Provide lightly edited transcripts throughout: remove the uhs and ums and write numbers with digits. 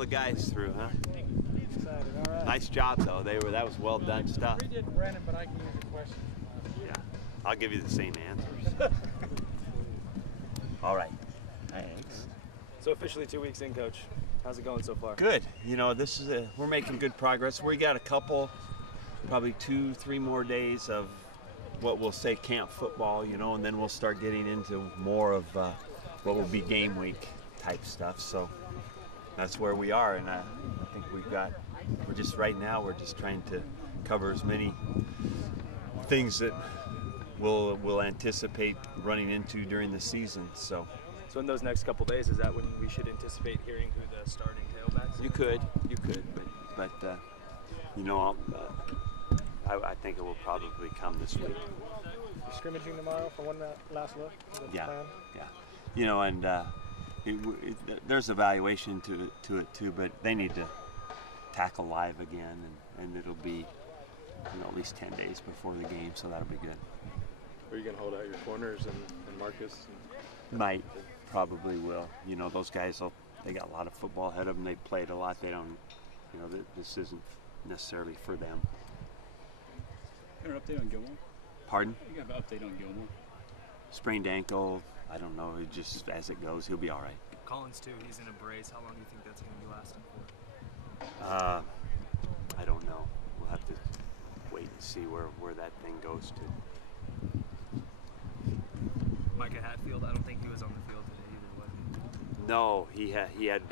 all the guys through, huh? Excited. All right. Nice job, though. That was well done stuff. We did Brennan, but I can use a question. Yeah, I'll give you the same answers. All right. Thanks. So officially 2 weeks in, Coach. How's it going so far? Good. You know, we're making good progress. We got a couple, probably 2-3 more days of what we'll say camp football, you know, and then we'll start getting into more of what will be game week type stuff. So that's where we are, and I think we're just right now we're just trying to cover as many things that we'll anticipate running into during the season. So in those next couple days, is that when we should anticipate hearing who the starting tailbacks are? you could, but you know, I think it will probably come this week. You're scrimmaging tomorrow for one last look? Is that the Yeah, plan? yeah. You know, and there's evaluation to it too, but they need to tackle live again, and it'll be, you know, at least 10 days before the game, so that'll be good. Are you going to hold out your corners and Marcus? Might, probably will. You know, those guys, they got a lot of football ahead of them. They played a lot. They don't, you know, this isn't necessarily for them. Got an update on Gilmore? Pardon? You got an update on Gilmore? Sprained ankle. I don't know. It just as it goes, he'll be all right. Collins too. He's in a brace. How long do you think that's going to be lasting for? I don't know. We'll have to wait and see where that thing goes to. Micah Hatfield, I don't think he was on the field today either, was he? No, he had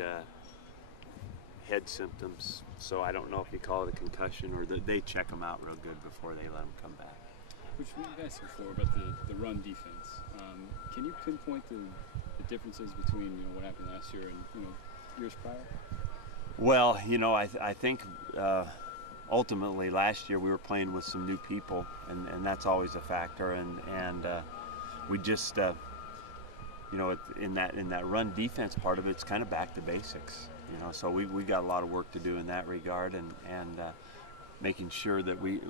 head symptoms, so I don't know if you call it a concussion or they check him out real good before they let him come back. Which we've asked before about the run defense. Can you pinpoint the differences between what happened last year and years prior? Well, you know, I think ultimately last year we were playing with some new people, and that's always a factor, and we just you know, in that run defense part of it, it's kind of back to basics. You know, so we got a lot of work to do in that regard, and making sure that we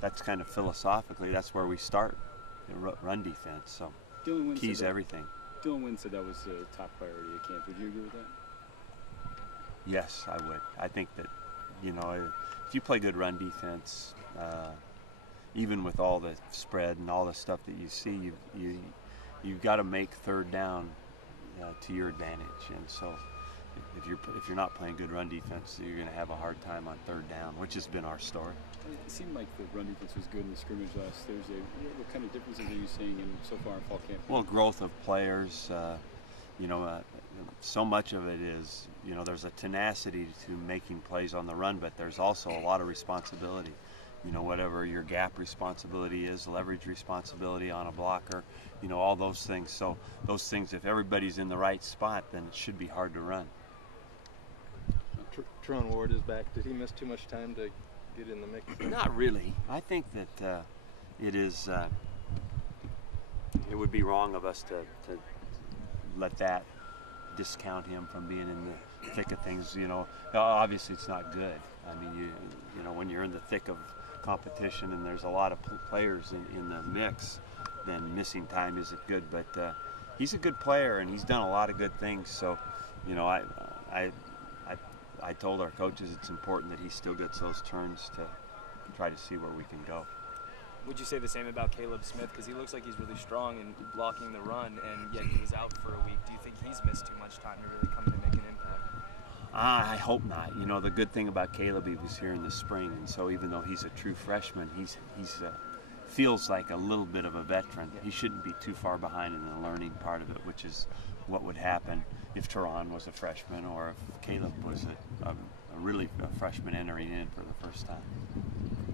that's kind of philosophically that's where we start, run defense. So keys everything. Dylan Wynn said that was a top priority at camp. Would you agree with that? Yes, I would. I think that, you know, if you play good run defense, even with all the spread and all the stuff that you see, you've got to make third down to your advantage. And so if you're not playing good run defense, you're going to have a hard time on third down, which has been our story. It seemed like the run defense was good in the scrimmage last Thursday. What kind of differences are you seeing so far in fall camp? Well, growth of players. You know, so much of it is, you know, there's a tenacity to making plays on the run, but there's also a lot of responsibility. You know, whatever your gap responsibility is, leverage responsibility on a blocker, you know, all those things. So those things, if everybody's in the right spot, then it should be hard to run. Tron Ward is back. Did he miss too much time to get in the mix? Not really. I think that it would be wrong of us to let that discount him from being in the thick of things. You know, obviously it's not good. I mean, you know, when you're in the thick of competition and there's a lot of players in the mix, then missing time isn't good. But he's a good player and he's done a lot of good things. So, you know, I told our coaches it's important that he still gets those turns to try to see where we can go. Would you say the same about Caleb Smith? Because he looks like he's really strong in blocking the run, and yet he was out for a week. Do you think he's missed too much time to really come in and make an impact? I hope not. You know, the good thing about Caleb, he was here in the spring, and so even though he's a true freshman, he's feels like a little bit of a veteran. He shouldn't be too far behind in the learning part of it, which is what would happen if Teron was a freshman or if Caleb was a freshman entering in for the first time.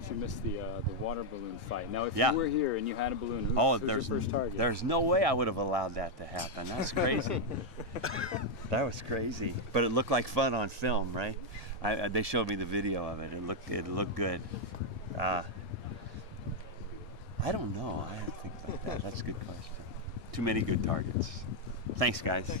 You missed the water balloon fight. Now, if you were here and you had a balloon, who's your first target? There's no way I would have allowed that to happen. That's crazy. That was crazy. But it looked like fun on film, right? They showed me the video of it. It looked good. I don't know. I don't think like that. That's a good question. Too many good targets. Thanks, guys.